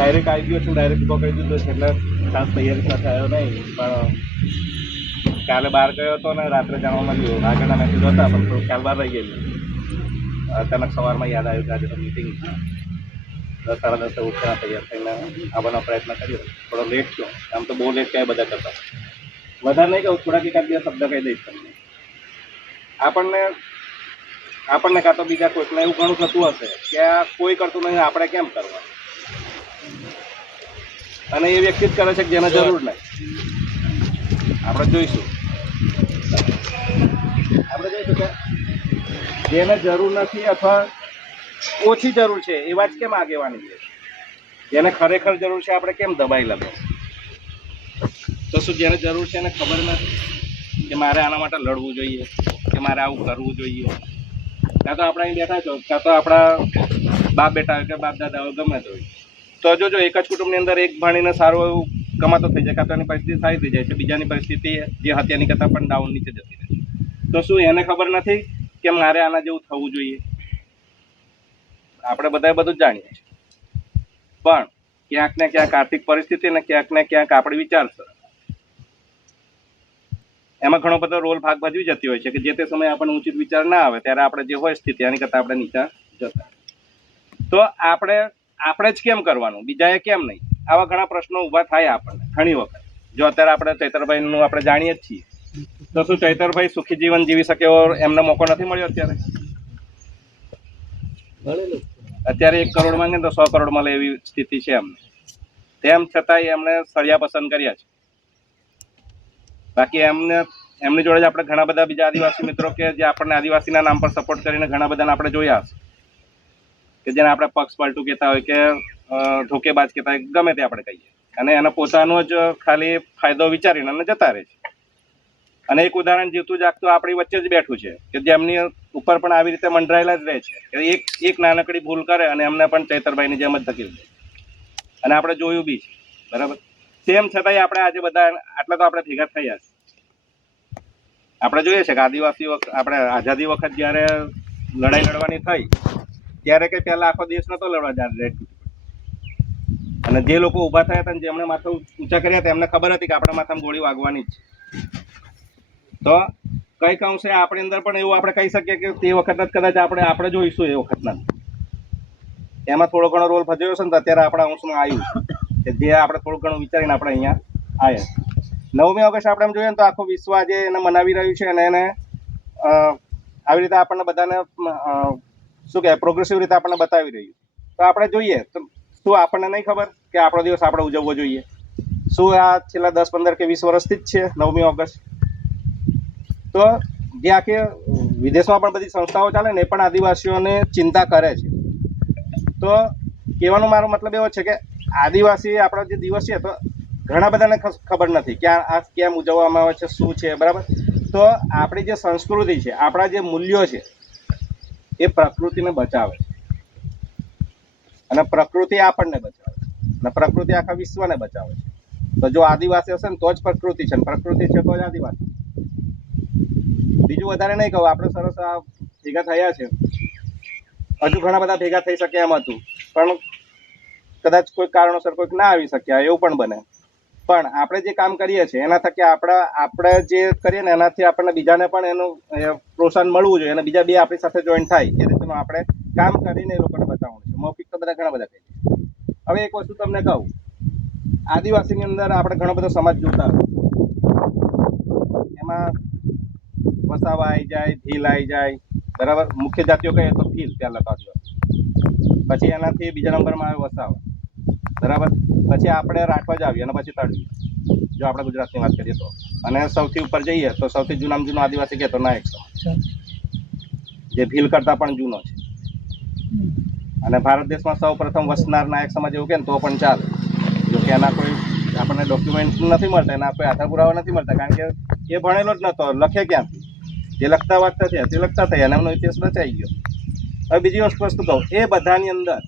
Direct આવી ગયો છું, ડાયરેક્ટ પકડી દીધો છે એટલે ખાસ તૈયારી સાથે આવ્યો નહીં. પણ કાલે બહાર ગયો હતો ને રાત્રે જાણવા મળ્યું, આગળના મેસેજ હતા પણ થોડું ખ્યાલ બહાર રહી ગયેલું. અચાનક સવારમાં યાદ આવ્યું કે આજે તો મિટિંગ 10:30 ઉઠ્યા, તૈયાર થઈને આવવાનો પ્રયત્ન કર્યો. થોડો લેટ થયો, આમ તો બહુ લેટ કહે બધા કરતા. વધારે નહીં કહું, થોડાક એકાદ બે શબ્દ કહી દઈશ તમને. આપણને કાં તો બીજા કોઈકને એવું ઘણું થતું હશે કે આ કોઈ કરતું નહીં, આપણે કેમ કરવા? અને એ વ્યક્તિ જ કરે છે કે જેને જરૂર નહીં. આપણે જોઈશું કે જેને જરૂર નથી અથવા ઓછી જરૂર છે એવા જ કેમ આગેવાની છે. જેને ખરેખર જરૂર છે આપણે કેમ દબાઈ લાગે? તો શું જેને જરૂર છે એને ખબર નથી કે મારે આના માટે લડવું જોઈએ, કે મારે આવું કરવું જોઈએ? કાં તો આપણે અહીં બેઠા છો, કાં તો આપણા બાપ બેટા હોય કે બાપ દાદા હોય, ગમે તો હોય. તો જો એક જ કુટુંબની અંદર એક ભણીને સારું એવું કમાતો થઈ જાય, કાં તો એની પરિસ્થિતિ સારી થઈ જાય છે, બીજાની પરિસ્થિતિ જે હતી એની કરતાં પણ ડાઉન નીચે જતી રહે. તો શું એને ખબર નથી કે મારે આના જેવું થવું જોઈએ? આપણે બધા બધું જ જાણીએ છીએ, પણ ક્યાંક ને ક્યાંક આર્થિક પરિસ્થિતિ ને ક્યાંક ને ક્યાંક આપણી વિચારસરણી એમાં ઘણો બધો રોલ ભાગ ભજવી જતી હોય છે કે જે તે સમયે આપણને ઉચિત વિચાર ના આવે ત્યારે આપણે જે હોય સ્થિતિ એની કરતાં આપણે નીચા જતા. તો આપણે જ કેમ કરવાનું, બીજાએ કેમ નહીં? આવા ઘણા પ્રશ્નો ઊભા થાય આપણને ઘણી વખત. જો અત્યારે આપણે ચૈતરભાઈનું આપણે જાણીએ જ છીએ, તો શું ચૈતરભાઈ સુખી જીવન જીવી શકે એવો એમને મોકો નથી મળ્યો? અત્યારે 1 કરોડ માંગે તો 100 કરોડ મળે એવી સ્થિતિ છે એમને. તેમ છતાંય એમણે સળિયા પસંદ કર્યા છે. બાકી એમની જોડે જ આપણે ઘણા બધા બીજા આદિવાસી મિત્રો કે જે આપણને આદિવાસીના નામ પર સપોર્ટ કરીને ઘણા બધાને આપણે જોયા હશે કે જેને આપણે પક્ષ પલટું કહેતા હોય કે ધોકેબાજ કહેતા હોય, ગમે તે આપણે કહીએ, અને એનો પોતાનો જ ખાલી ફાયદો વિચારીને અને જતા રહે છે. અને એક ઉદાહરણ જીવતું જાગતું આપણી વચ્ચે જ બેઠું છે કે જેમની ઉપર પણ આવી રીતે મંડરાયેલા જ રહે છે કે એક નાનકડી ભૂલ કરે અને એમને પણ ચૈતરભાઈની જેમ જ ધકેલી દે. અને આપણે જોયું બી છે, બરાબર. તેમ છતાંય આપણે આજે બધા આટલા તો આપણે ભેગા થયા છે. આપણે જોઈએ છે કે આદિવાસી આપણે આઝાદી વખત જ્યારે લડાઈ લડવાની થઈ ત્યારે કે પહેલા આખો દેશ નતો લડવા જાય. અને જે લોકો ઊભા થયા હતા જેમણે માથા ઊંચા કર્યા હતા એમને ખબર હતી કે આપણા માથામાં ગોળી વાગવાની જ. તો કંઈક અંશે આપણી અંદર પણ એવું આપણે કહી શકીએ કે તે વખત જ કદાચ આપણે જોઈશું એ વખતના એમાં થોડો ઘણો રોલ ભજવ્યો છે ને અત્યારે આપણા અંશમાં આવ્યું કે જે આપણે થોડું ઘણું વિચારીને આપણે અહીંયા આવ્યા. 9મી ઓગસ્ટ આપણે એમ જોઈએ ને તો આખું વિશ્વ આજે એને મનાવી રહ્યું છે અને એને આવી રીતે આપણને બધાને શું કહેવાય પ્રોગ્રેસિવ રીતે આપણને બતાવી રહ્યું. તો આપણે જોઈએ તો શું આપણને નહીં ખબર કે આપણો દિવસ આપણે ઉજવવો જોઈએ? શું આ છેલ્લા 10, 15 કે 20 વર્ષથી જ છે 9મી ઓગસ્ટ? તો જે આખી વિદેશમાં પણ બધી સંસ્થાઓ ચાલે ને એ પણ આદિવાસીઓને ચિંતા કરે છે. તો કહેવાનો મારો મતલબ એવો છે કે આદિવાસી આપણો જે દિવસ છે તો ઘણા બધાને ખબર નથી કે આ કેમ ઉજવવામાં આવે છે, શું છે, બરાબર. તો આપણી જે સંસ્કૃતિ છે, આપણા જે મૂલ્યો છે એ પ્રકૃતિને બચાવે છે અને પ્રકૃતિ આપણને બચાવે છે અને પ્રકૃતિ આખા વિશ્વને બચાવે છે. તો જો આદિવાસી હશે ને તો જ પ્રકૃતિ છે, પ્રકૃતિ છે તો જ આદિવાસી. બીજું વધારે નહીં કહું, આપણે સરસ આ ભેગા થયા છે. હજુ ઘણા બધા ભેગા થઈ શકે એમ હતું પણ કદાચ કોઈ કારણોસર કોઈક ના આવી શક્યા, એવું પણ બને. પણ આપણે જે કામ કરીએ છીએ એના થકી આપણે જે કરીએ ને એનાથી આપણને બીજાને પણ એનું પ્રોત્સાહન મળવું જોઈએ અને બીજા બે આપણી સાથે જોઈન થાય એ રીતનું આપણે કામ કરીને એ લોકોને બતાવવાનું છે. મૌખિક તો બધા ઘણા બધા કહે છે. હવે એક વસ્તુ તમને કહું, આદિવાસીની અંદર આપણે ઘણો બધો સમાજ જોતા હોય, એમાં વસાવા આવી જાય, ભીલ આવી જાય, બરાબર. મુખ્ય જાતિઓ કહીએ તો ભીલ પહેલાં તો આદિવાસી, પછી એનાથી બીજા નંબરમાં આવે વસાવા, બરાબર. પછી આપણે રાઠવા જ આવીએ અને પછી તળવી, જો આપણે ગુજરાતની વાત કરીએ તો. અને સૌથી ઉપર જઈએ તો સૌથી જૂનામાં જૂનો આદિવાસી કહે તો નાયક સમાજ, જે ભીલ કરતાં પણ જૂનો છે. અને ભારત દેશમાં સૌ પ્રથમ વસનાર નાયક સમાજ એવું કહે ને તો પણ ચાલે. જો કે એના કોઈ આપણને ડોક્યુમેન્ટ નથી મળતા, એના કોઈ આધાર પુરાવા નથી મળતા, કારણ કે એ ભણેલો જ નહોતો, લખે ક્યાંથી? જે લખતા વાંચતા થયા તે લખતા થયા અને એમનો ઇતિહાસ રચાઈ ગયો. હવે બીજી વસ્તુ કહું, એ બધાની અંદર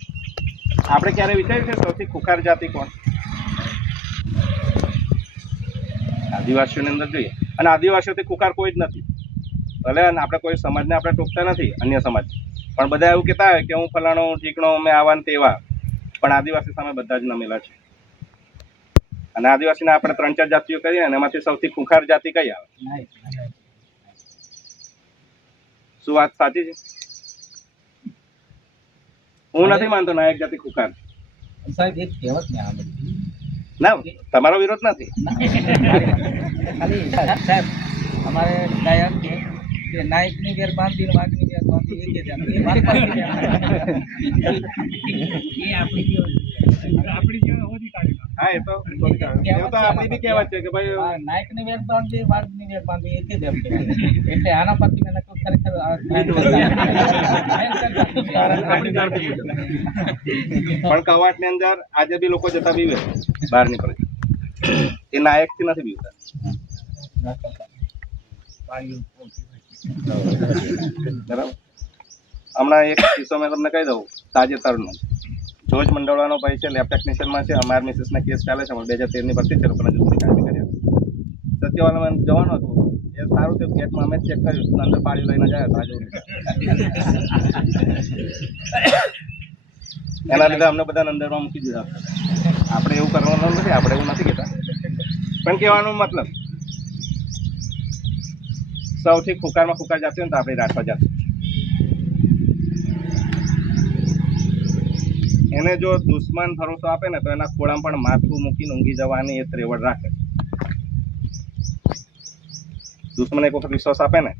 આપણે ક્યારે વિચાર્યું છે સૌથી ખુખાર જાતિ કોણ? આદિવાસીઓની અંદર જોઈએ, અને આદિવાસીઓથી ખુખાર કોઈ જ નથી. ભલે આપણે કોઈ સમાજને આપણે ટોકતા નથી, અન્ય સમાજ, પણ બધા એવું કહેતા હોય કે હું ફલાણો ઠીકણો, મેં આવા ને તેવા. પણ આદિવાસી સામે બધા જ નમેલા છે. અને આદિવાસીના આપણે 3-4 જાતિઓ કહીએ ને એમાંથી સૌથી ખુંખાર જાતિ કઈ આવે? શું વાત સાચી છે? હું નથી માનતો નાયક જાતિ ખુંખાર છે. સાહેબ એક કહેવત ને આવે ના, તમારો વિરોધ નથી. ખાલી સાહેબ અમારે ગાયક છે કે નાયકની વેર બાંધી ને વાઘની વેર બાંધી એક જ એ મારી પાસે એ આપણી જેવા હોદી કાઢી. હા, એ તો આપણી બી કહેવત છે કે ભાઈ નાયકની વેર બાંધી વાઘની વેર બાંધી એક જ એમ કહેવાય. એટલે આના પરથી મેં ખરેખર પણ કવાટની અંદર આજે બી લોકો જતા બીવે બહાર નીકળે. એ નાયકથી નથી બીવતા. બરાબર. હમણાં એક કિસ્સો મેં તમને કહી દઉં તાજેતરનો. જોજ મંડળવાનો ભાઈ છે, લેબ ટેકનિશિયનમાં છે. અમારા મિસિસના કેસ ચાલે છે. 2013ની ભરતી છે. લોકોને જુદી કાઢી કર્યા. સત્યવાળામાં જવાનું હતું. એ સારું થયું, ગેટમાં અમે ચેક કર્યું, અંદર પાડી લઈને જાય તાજો. એના લીધે અમને બધા અંદરમાં મૂકી દીધા. આપણે એવું કરવાનું નથી, આપણે એવું નથી કહેતા, પણ કહેવાનો મતલબ સૌથી ખુકારમાં ખુકાર જાતિ હોય ને તો આપણી રાઠવા જાતિ. એને જો દુશ્મન ભરોસો આપે ને તો એના ખોળામાં પણ માથું મૂકીને ઊંઘી જવાની એ ત્રેવડ રાખે. દુશ્મન એક વખત વિશ્વાસ આપે ને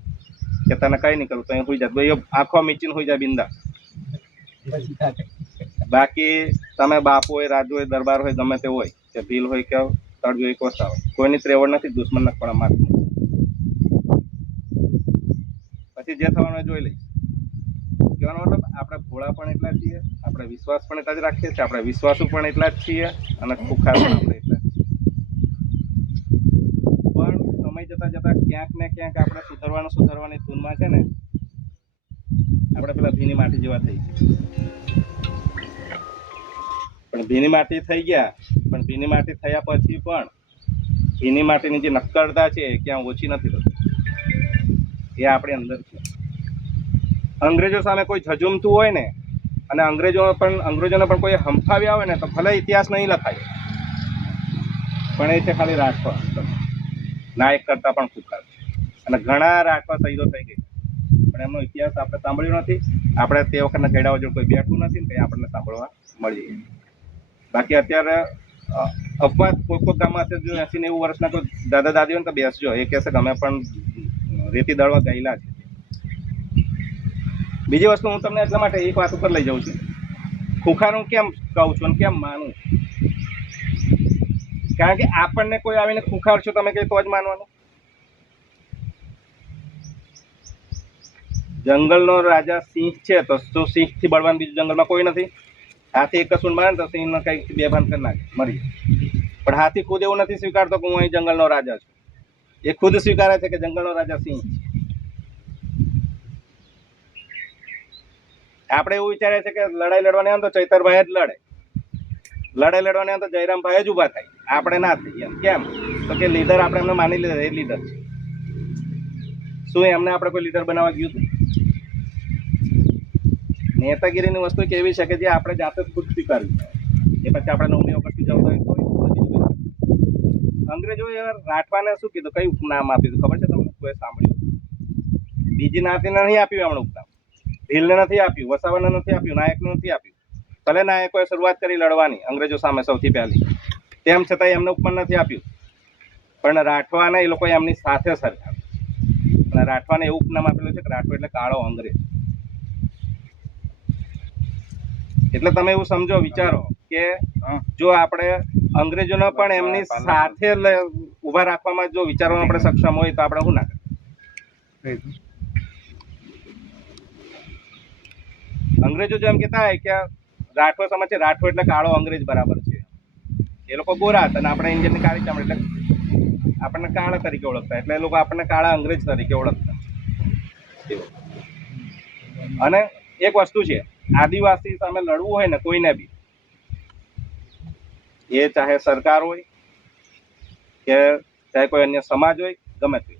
કે તને કઈ નહીં કરું તો એ હોઈ જાય, આંખો મીચીને હોઈ જાય બિંદા. બાકી તમે બાપ હોય, રાજુ હોય, દરબાર હોય, ગમે તે હોય, કે ભીલ હોય કે તળવી હોય, કોસા હોય, કોઈની ત્રેવડ નથી દુશ્મનના ખોળા માથું. પછી જે થવાનું જોઈ લઈશ. કહેવાનો મતલબ આપણે ભોળા પણ એટલા છીએ, આપણે વિશ્વાસ પણ એટલા જ રાખીએ છીએ, આપણે વિશ્વાસુ પણ એટલા જ છીએ અને ખુખાર પણ આપણે એટલા જ છીએ. પણ સમય જતા જતા ક્યાંક ને ક્યાંક આપણે સુધરવાની ધૂનમાં છે ને આપણે પેલા ભીની માટી જેવા થઈ ગયા. પણ ભીની માટી થઈ ગયા, પણ ભીની માટી થયા પછી પણ ભીની માટીની જે નક્કરતા છે એ ક્યાં ઓછી નથી થતી. એ આપણી અંદર છે. અંગ્રેજો સામે કોઈ ઝઝુમતું હોય ને અને અંગ્રેજોને પણ કોઈ હંફાવ્યા હોય ને તો ભલે ઇતિહાસ નહીં લખાય, પણ એ છે ખાલી રાઠવા. નાયક કરતા પણ ખુખાર. અને ઘણા રાઠવા શહીદો થઈ ગઈ, પણ એમનો ઇતિહાસ આપણે સાંભળ્યો નથી. આપણે તે વખતના ગયડાઓ જોડે કોઈ બેઠું નથી ને કંઈ આપણને સાંભળવા મળી. બાકી અત્યારે અપવાદ કોઈ ગામમાં હશે, જો 80-90 વર્ષના કોઈ દાદા દાદી હોય ને તો બેસજો, એ કહેશે કે અમે પણ રેતી દળવા ગયેલા છે. બીજી વસ્તુ હું તમને એટલા માટે એક વાત ઉપર લઈ જાઉં છું. ખુખાર હું કેમ કહું છું અને કેમ માનું? કારણ કે આપણને કોઈ આવીને ખુખાર છો તમે કઈ તો જ માનવાનું. જંગલનો રાજા સિંહ છે તો શું સિંહથી બળવાન બીજું જંગલમાં કોઈ નથી? હાથી એક કસૂન મારે તો સિંહને કંઈક બેભાન કરી નાખે, મરી. પણ હાથી ખુદ એવું નથી સ્વીકારતો કે હું અહીં જંગલનો રાજા છું. એ ખુદ સ્વીકારે છે કે જંગલનો રાજા સિંહ. આપણે એવું વિચારીએ છીએ કે લડાઈ લડવાની આવે તો ચૈતરભાઈ જ લડે, લડાઈ લડવાની આવે તો જયરામભાઈ જ ઊભા થાય, આપણે ના થઈએ. કેમ? તો કે લીડર આપણે એમને માની લીધા, એ લીડર છે. શું એમને આપણે કોઈ લીડર બનાવવા ગયું હતું? નેતાગીરીની વસ્તુ કેવી છે કે જે આપણે જાતે જ ખુદ સ્વીકારવી. એ પછી આપણે 9મી ઓગસ્ટથી જવું હોય તો અંગ્રેજોએ રાઠવાને શું કીધું, કયું નામ આપ્યું ખબર છે તમને? કોઈ સાંભળ્યું? બીજી નાતીને નહીં આપ્યું એમણે ઉપનામ. ભીલને નથી આપ્યું, વસાવાને નથી આપ્યું, નાયકને નથી આપ્યું. ભલે નાયકોએ શરૂઆત કરી લડવાની અંગ્રેજો સામે સૌથી પહેલી, તેમ છતાં એમને ઉપમાન નથી આપ્યું. પણ રાઠવાને એ લોકો એમની સાથે સરકાર અને રાઠવાને એવું ઉપનામ આપેલું છે કે રાઠવો એટલે કાળો અંગ્રેજ. એટલે તમે એવું સમજો, વિચારો કે જો આપણે અંગ્રેજોને પણ એમની સાથે ઉભા રાખવામાં જો વિચારવામાં આપણે સક્ષમ હોય તો આપણે શું ના કરીએ? અંગ્રેજો જેમ કહેતા હોય કે રાઠવો સમાજ છે, રાઠવો એટલે કાળો અંગ્રેજ બરાબર છે. એ લોકો ગોરા હતા અને આપણે ઇન્ડિયનની કાળી ચામડી એટલે આપણને કાળા તરીકે ઓળખતા, એટલે એ લોકો આપણને કાળા અંગ્રેજ તરીકે ઓળખતા. અને એક વસ્તુ છે, આદિવાસી સામે લડવું હોય ને કોઈને બી, એ ચાહે સરકાર હોય કે ચાહે કોઈ અન્ય સમાજ હોય, ગમે તે,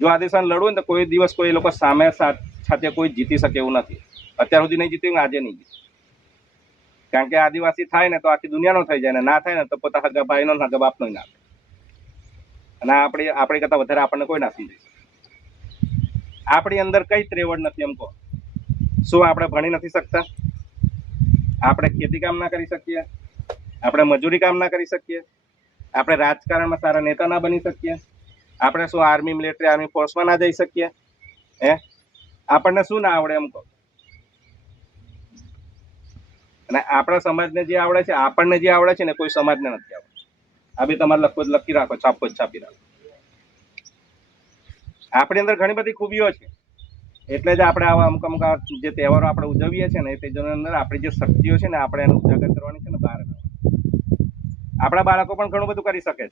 જો આદિવાસી લડવું હોય ને તો કોઈ દિવસ કોઈ લોકો સામે સાથે કોઈ જીતી શકે એવું નથી. અત્યાર સુધી નહીં જીત્યું, આજે નહીં જીત્યું. કારણ કે આદિવાસી થાય ને તો આખી દુનિયાનો થઈ જાય, ને ના થાય ને તો પોતા હગા ભાઈનો ને હગા બાપનો ના થાય. અને આપણી કરતા વધારે આપણને કોઈ ના સમજી શકે. આપણી અંદર કઈ ત્રેવડ નથી એમ કહો. શું આપણે ભણી નથી શકતા? આપણે ખેતી કામ ના કરી શકીએ? આપણે મજૂરી કામ ના કરી શકીએ? આપણે રાજકારણમાં સારા નેતા ના બની શકીએ? આપણે શું આર્મી મિલિટરી આર્મી ફોર્સમાં ના જઈ શકીએ? આપણને શું ના આવડે એમ કહો. અને આપણા સમાજને જે આવડે છે, આપણને જે આવડે છે ને કોઈ સમાજને નથી આવડે. આ બી તમારે લખી રાખો, છાપી રાખો. આપણી અંદર ઘણી બધી ખૂબીઓ છે, એટલે જ આપણે આવા અમુક જે તહેવારો આપણે ઉજવીએ છીએ ને તેની અંદર આપણી જે શક્તિઓ છે ને આપણે એને ઉજાગર કરવાની છે ને બહાર. આપણા બાળકો પણ ઘણું બધું કરી શકે છે,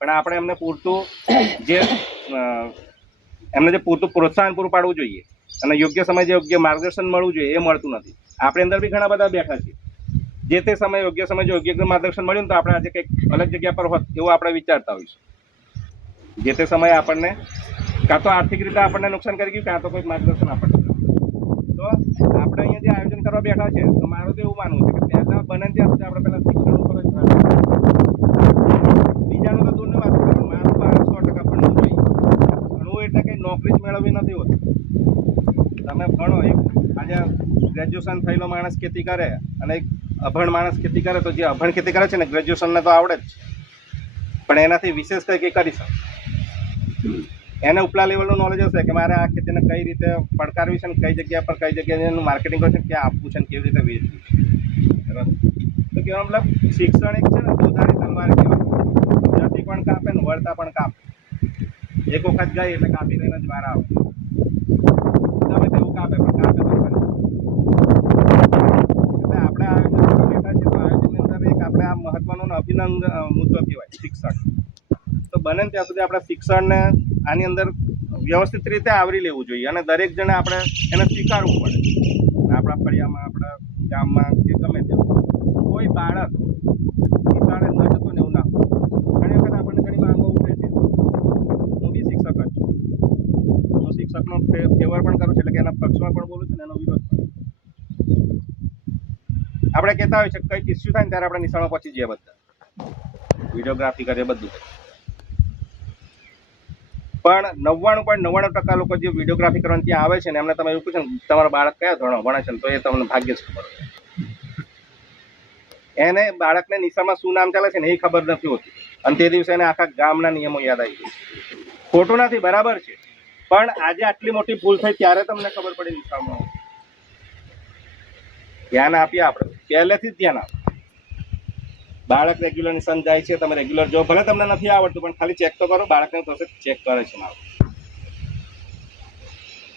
પણ આપણે એમને પૂરતું પ્રોત્સાહન પૂરું પાડવું જોઈએ અને યોગ્ય સમયે યોગ્ય માર્ગદર્શન મળવું જોઈએ, એ મળતું નથી. આપણી અંદર બી ઘણા બધા બેઠા છે, જે તે સમયે યોગ્ય માર્ગદર્શન મળ્યું ને તો આપણે આજે કંઈક અલગ જગ્યા પર હોત એવું આપણે વિચારતા હોઈશું. જે તે સમયે આપણને કાં તો આર્થિક રીતે આપણને નુકસાન કરી ગયું, કાં તો કોઈ માર્ગદર્શન આપણને. તો આપણે અહીંયા જે આયોજન કરવા બેઠા છે, તો મારું તો એવું માનવું છે કે પહેલા બને ત્યાં સુધી આપણે પહેલા શિક્ષણ ઉપર જ બીજાનું તો દૂરની વાત કરું, મારું બાળક 100% ભણવું જોઈએ. ભણવું એટલે કંઈ નોકરી જ મેળવવી નથી હોતી. તમે ભણો, આજે ગ્રેજ્યુએશન થયેલો માણસ ખેતી કરે અને એક અભણ માણસ ખેતી કરે, તો જે અભણ ખેતી કરે છે ને ગ્રેજ્યુએશનને તો આવડે જ, પણ એનાથી વિશેષ કંઈ કરી શકે. એને ઉપલા લેવલનું નોલેજ હશે કે મારે આ ખેતીને કઈ રીતે પડકારવી છે ને કઈ જગ્યા પર કઈ જગ્યાએ એનું માર્કેટિંગ કરશે, ક્યાં આપવું છે ને કેવી રીતે વેચવું છે. બરાબર? તો કહેવાનો મતલબ શિક્ષણ એક છે ને દોધારી તલવાર કહેવાય. જતી પણ કાપે ને વળતા પણ કાપે. એક વખત જાય એટલે કાપી લઈને જ બહાર આવે. ગમે તેવું કાપે પણ કાપે તો ખરી. એટલે આપણે આયોજન બેઠા છે, તો આયોજનની અંદર એક આપણે આ મહત્વનો અભિનંદન મુદ્દો કહેવાય શિક્ષણ. તો બને ત્યાં સુધી આપણે શિક્ષણને આની અંદર વ્યવસ્થિત રીતે આવરી લેવું જોઈએ અને દરેક જણે આપણે એને સ્વીકારવું પડે. આપણા ફળિયામાં, આપણા ગામમાં કે ગમે ત્યાં કોઈ બાળક નિશાળે ન જતો ને એવું ના હોય. ઘણી વખત આપણને ઘણી માંગો ઉઠે છે. હું બી શિક્ષક જ છું. હું શિક્ષકનો ફેવર પણ કરું છું, એટલે કે એના પક્ષમાં પણ બોલું છું ને એનો વિરોધ પણ. આપણે કહેતા હોય છે કંઈક ઇસ્યુ થાય ને ત્યારે આપણે નિશાળમાં પહોંચી જઈએ, બધા વિડીયોગ્રાફી કરીએ, બધું. પણ 99.99% લોકો જે વિડીયોગ્રાફી કરવાની ત્યાં આવે છે ને એમને તમે એવું પૂછો ને તમારા બાળક કયા ધોરણમાં ભણે છે, તો એ તમને ભાગ્ય જ ખબર હોય. એને બાળકને નિશાળમાં શું નામ ચાલે છે ને એ ખબર નથી હોતી, અને તે દિવસે એને આખા ગામના નિયમો યાદ આવી જાય. ખોટું નથી, બરાબર છે, પણ આજે આટલી મોટી ભૂલ થઈ ત્યારે તમને ખબર પડી નિશાળમાં. ધ્યાન આપીએ આપણે, પહેલેથી જ ધ્યાન આપો. બાળક રેગ્યુલર નિશાન જાય છે, તમે રેગ્યુલર જો, ભલે તમને નથી આવડતું પણ ખાલી ચેક તો કરો. બાળકને તો ચેક કરે છે મારું.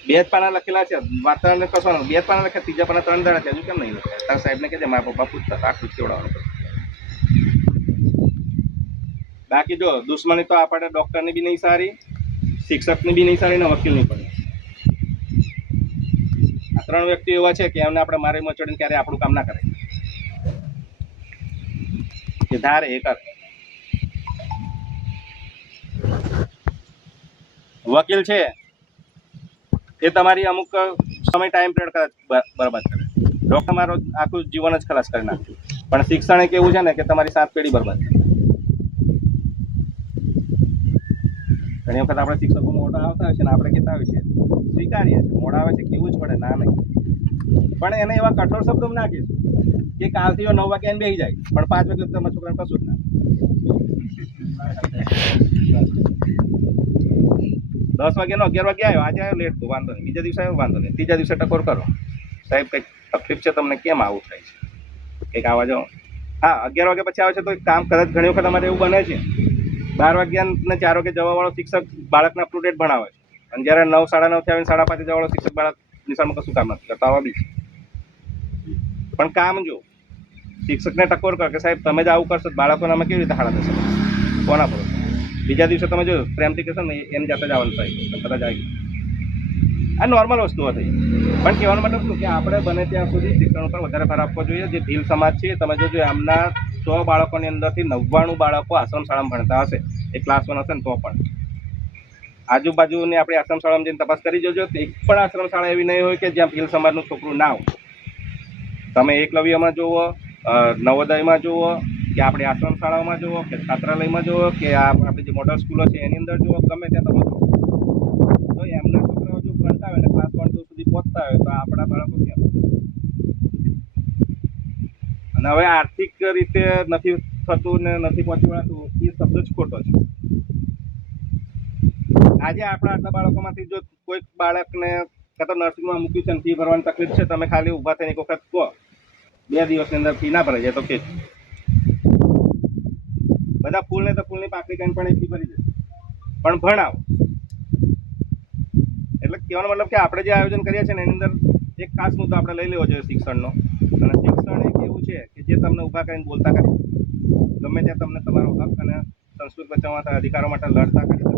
2 પાના લખેલા છે, વાતાવરણ કશો 2 પાના લખ્યા, ત્રીજા પાના 3 દાડા છે, હજુ કેમ નહીં લખ્યા? તારા સાહેબને કહેજે, મારા પપ્પા પૂછતા આખું કેવડાવવાનું. બાકી જો દુશ્મની તો આપણે ડોક્ટરની બી નહીં સારી, શિક્ષકની બી નહીં સારી ને વકીલની પણ. આ 3 વ્યક્તિ એવા છે કે એમને આપણે મારી મચોડીને ક્યારે આપણું કામ ના કરે. કે ધારે એ કરે. વકીલ છે એ તમારી અમુક સમય ટાઈમ પિરિયડ બરબાદ કરે. ડોક્ટર મારો આખું જીવન જ ખલાસ કરી નાખ્યું. પણ શિક્ષણ એક એવું છે ને કે તમારી 7 પેઢી બરબાદ કરે. ઘણી વખત આપણે શિક્ષકો મોટા આવતા હોય છે ને આપણે કહેતા હોય છે, સ્વીકારીએ છીએ, મોડા આવે છે, કેવું જ પડે, ના નહીં. પણ એને એવા કઠોર શબ્દો ના કહીશું કે કાલથી 9 વાગે એને બેસી જાય, પણ 5 વાગે તમારા છોકરાને કશું જ ના. 10 વાગ્યાનો 11 વાગે આવ્યો, આજે આવ્યો લેટ, તો વાંધો નહીં. બીજા દિવસે આવ્યો, વાંધો નહીં. ત્રીજા દિવસે ટકોર કરો, સાહેબ કંઈક તકલીફ છે તમને, કેમ આવું થાય છે, કંઈક આવા જાઓ. હા, 11 વાગ્યા પછી આવે છે તો એક કામ કદાચ ઘણી વખત અમારે એવું બને છે, 12 વાગ્યા ને 4 વાગે જવાવાળો શિક્ષક બાળકના અપ ટુ ડેટ ભણાવે છે, અને જ્યારે 9, 9:30 થી આવીને 5:30 જવાવાળો શિક્ષક બાળક નિશાળમાં કશું કામ નથી કરતા. આવા બી છે. પણ કામ જો શિક્ષકને ટકોર કર કે સાહેબ તમે જ આવું કરશો બાળકોને અમે કેવી રીતે હાડા થશે, કોના ભરોસે. બીજા દિવસે તમે જો પ્રેમથી કહેશો ને એની જાતે જ આવવાનું થાય, કદાચ આવી. આ નોર્મલ વસ્તુઓ થઈ. પણ કહેવાનો મતલબ શું કે આપણે બને ત્યાં સુધી શિક્ષણ ઉપર વધારે ભાર આપવો જોઈએ. જે ભીલ સમાજ છે તમે જોજો, એમના 100 બાળકોની અંદરથી 99 બાળકો આશ્રમ શાળામાં ભણતા હશે. એ ક્લાસ 1 હશે ને તો પણ. આજુબાજુની આપણે આશ્રમ શાળામાં જઈને તપાસ કરી જોજો, તો એક પણ આશ્રમ શાળા એવી નહીં હોય કે જ્યાં ભીલ સમાજનું છોકરું ના હોય. તમે એકલવ્યમાં જુઓ, નવોદયમાં જુઓ કે આપણી આશ્રમ શાળાઓમાં જુઓ કે છાત્રાલયમાં જુઓ કે આપણી જે મોડલ સ્કૂલો છે એની અંદર જુઓ, ગમે ત્યાં તમે જુઓ, તો એમના છોકરાઓ જો ભણતા હોય ને ક્લાસ 1 2 સુધી પહોંચતા હોય તો આપણા બાળકો કેમ? અને હવે આર્થિક રીતે નથી થતું ને નથી પહોંચી વળાતું એ શબ્દ જ ખોટો છે. આજે આપણા આટલા બાળકોમાંથી જો કોઈક બાળકને કાં તો નર્સિંગમાં મૂક્યું છે ને ફી ભરવાની તકલીફ છે, તમે ખાલી ઊભા થઈને એક વખત કહો 2 દિવસની અંદર ફી ના ભરાઈ જાય તો કે બધા ફૂલને તો ફૂલની પાકડી કરીને પણ એ ફી ભરી દે, પણ ભણાવો. એટલે કહેવાનો મતલબ કે આપણે જે આયોજન કરીએ છીએ ને એની અંદર એક ખાસ મુદ્દો આપણે લઈ લેવો જોઈએ શિક્ષણનો. અને શિક્ષણ એક એવું છે કે જે તમને ઊભા કરીને બોલતા કરી શકે, ગમે ત્યાં તમને તમારો હક અને સંસ્કૃત બચાવવા અધિકારો માટે લડતા કરી શકે.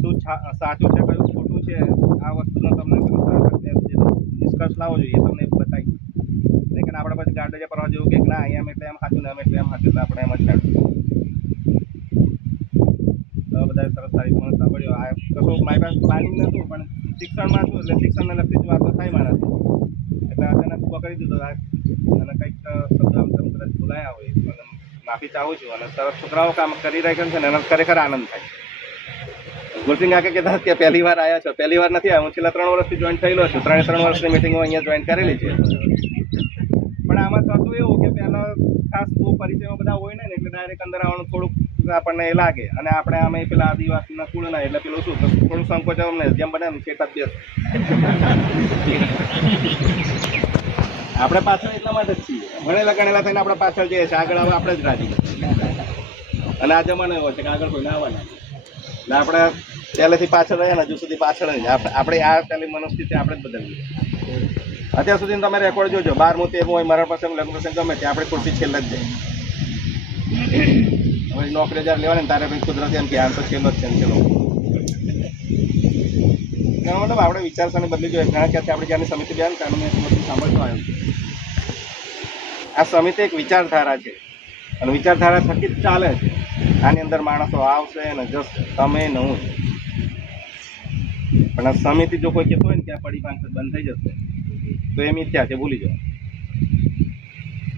શું સાચું છે કયું ખોટું છે આ વસ્તુનો તમને નિષ્કર્ષ લાવવો જોઈએ એ તમને બતાવી. લેકિન આપણે પછી ગાંડે પરવા જેવું કે ના અહીંયા એટલે એમ સાચું ને એમ એટલે એમ સાચું, એટલે આપણે એમ જ કાઢવું. તો બધા સરસ સારી મને સાંભળ્યો. આ કશું મારી પાસે પ્લાનિંગ નહોતું, પણ શિક્ષણમાં શું એટલે શિક્ષણને લગતી જ વાતો થાય માણસ એટલે અચાનક ઉભો કરી દીધો. અને કંઈક શબ્દ આમ તમે કદાચ બોલાયા હોય અને માફી ચાહું છું. અને સરસ છોકરાઓ કામ કરી રહ્યા છે ને એનો ખરેખર આનંદ થાય. ગુલસિંગ કાકે કહેતા કે પહેલી વાર આવ્યા છો. પહેલી વાર નથી આવ્યા, હું છેલ્લા 3 વર્ષથી જોઈન થયેલો છું. 3 વર્ષની મિટિંગો અહીંયા જોઈન કરેલી છે. પણ આમાં થતું એવું કે પહેલા ખાસ બહુ પરિચયમાં બધા હોય ને એટલે ડાયરેક્ટ અંદર આવવાનું થોડુંક આપણને એ લાગે. અને આપણે આમે પેલા આદિવાસીના કુળ ના એટલે પેલું શું થોડું સંકોચ અમને જેમ બને એમ છેટા જ બેસ. આપણે પાછળ એટલા માટે જ છીએ, ભણેલા ગણેલા થઈને આપણે પાછળ જઈએ છીએ, આગળ આવે આપણે જ રાજી. અને આ જમાનો એવો છે કે આગળ કોઈને આવવાના એટલે આપણે પહેલેથી પાછળ રહ્યા ને હજુ સુધી પાછળ જ. આપણે આ પહેલી મનોસ્થિતિ આપણે જ બદલવી. અત્યાર સુધી તમે રેકોર્ડ જોજો, 12મું 13મું હોય, મરણ પ્રસંગ લગ્ન પ્રસંગ ગમે ત્યાં આપણે ખુરશી છેલ્લે જ જાય. હવે નોકરી જ્યારે લેવાની તારે ભાઈ કુદરતી એમ કે આમ તો છેલ્લો જ છે ને છેલ્લો. મતલબ આપણે વિચારસરણી બદલી જોઈએ. ઘણા ક્યાંથી આપણે જ્યાંની સમિતિ બેન ત્યાં મેં વસ્તુ સાંભળતો આવ્યો. આ સમિતિ એક વિચારધારા છે અને વિચારધારા થકી જ ચાલે છે. આની અંદર માણસો આવશે ને જશે, તમે ને હું. પણ આ સમિતિ જો કોઈ કહેતો હોય ને કે આ પડી પાંચ બંધ થઈ જશે તો એ મિથ્યા છે, ભૂલી જાઓ.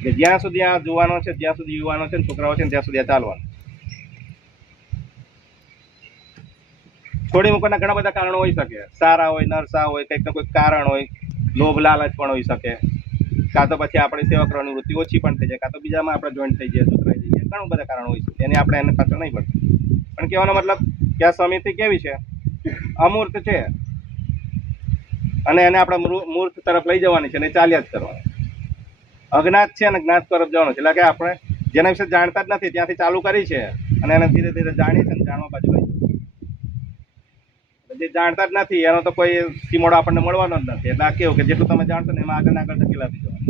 કે જ્યાં સુધી આ જુવાનો છે, જ્યાં સુધી યુવાનો છે ને છોકરાઓ છે ને ત્યાં સુધી આ ચાલવાનું. છોડી મૂકવાના ઘણા બધા કારણો હોઈ શકે. સારા હોય, નરસા હોય, કંઈક ને કોઈક કારણ હોય, લોભ લાલચ પણ હોઈ શકે. કાં તો પછી આપણી સેવા કરવાની વૃત્તિ ઓછી પણ થઈ જાય, કાં તો બીજામાં આપણે જોઈન્ટ થઈ જઈએ, સુધરાઈ જઈએ. ઘણું બધા કારણો હોય છે, એની આપણે એને પાછળ નહીં પડતું. પણ કહેવાનો મતલબ કે આ સમિતિ કેવી છે? અમૂર્ત છે અને એને આપણે મૂર્ત તરફ લઈ જવાની છે અને ચાલ્યા જ કરવાની. અજ્ઞાત છે અને જ્ઞાત તરફ જવાનું છે. એટલે કે આપણે જેના વિશે જાણતા જ નથી ત્યાંથી ચાલુ કરી છે અને એને ધીરે ધીરે જાણીએ છે અને જાણવા બાજુ લઈ. જે જાણતા જ નથી એનો તો કોઈ સીમોડો આપણને મળવાનો જ નથી. એટલે આ કેવું કે જેટલું તમે જાણશો ને એમાં આગળ આગળ ધકેલાતી જવાનું.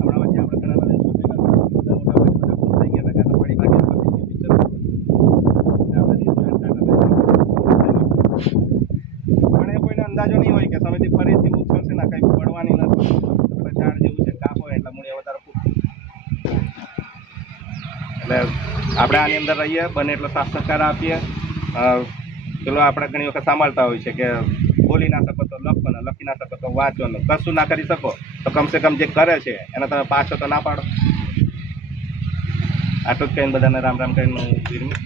હમણાં વચ્ચે આપણે ઘણા બધા થઈ ગયા હતા, પડી ભાગે પણ એ કોઈને અંદાજો નહીં હોય કે સમિતિ ફરીથી ઉછળશે ને કંઈક પડવાની નથી. ઝાડ જેવું છે, કાપ હોય એટલે મૂળે વધારે ફૂટશે. એટલે આપણે આની અંદર રહીએ, બને એટલો સાથ સહકાર આપીએ. પેલો આપણે ઘણી વખત સાંભળતા હોય છે કે બોલી ના શકો તો લખો ને, લખી ના શકો તો વાંચો ને, કશું ના કરી શકો તો કમસે કમ જે કરે છે એને તમે પાછો તો ના પાડો. આટલું જ કહીને બધાને રામ રામ કહીને હું વિરમી.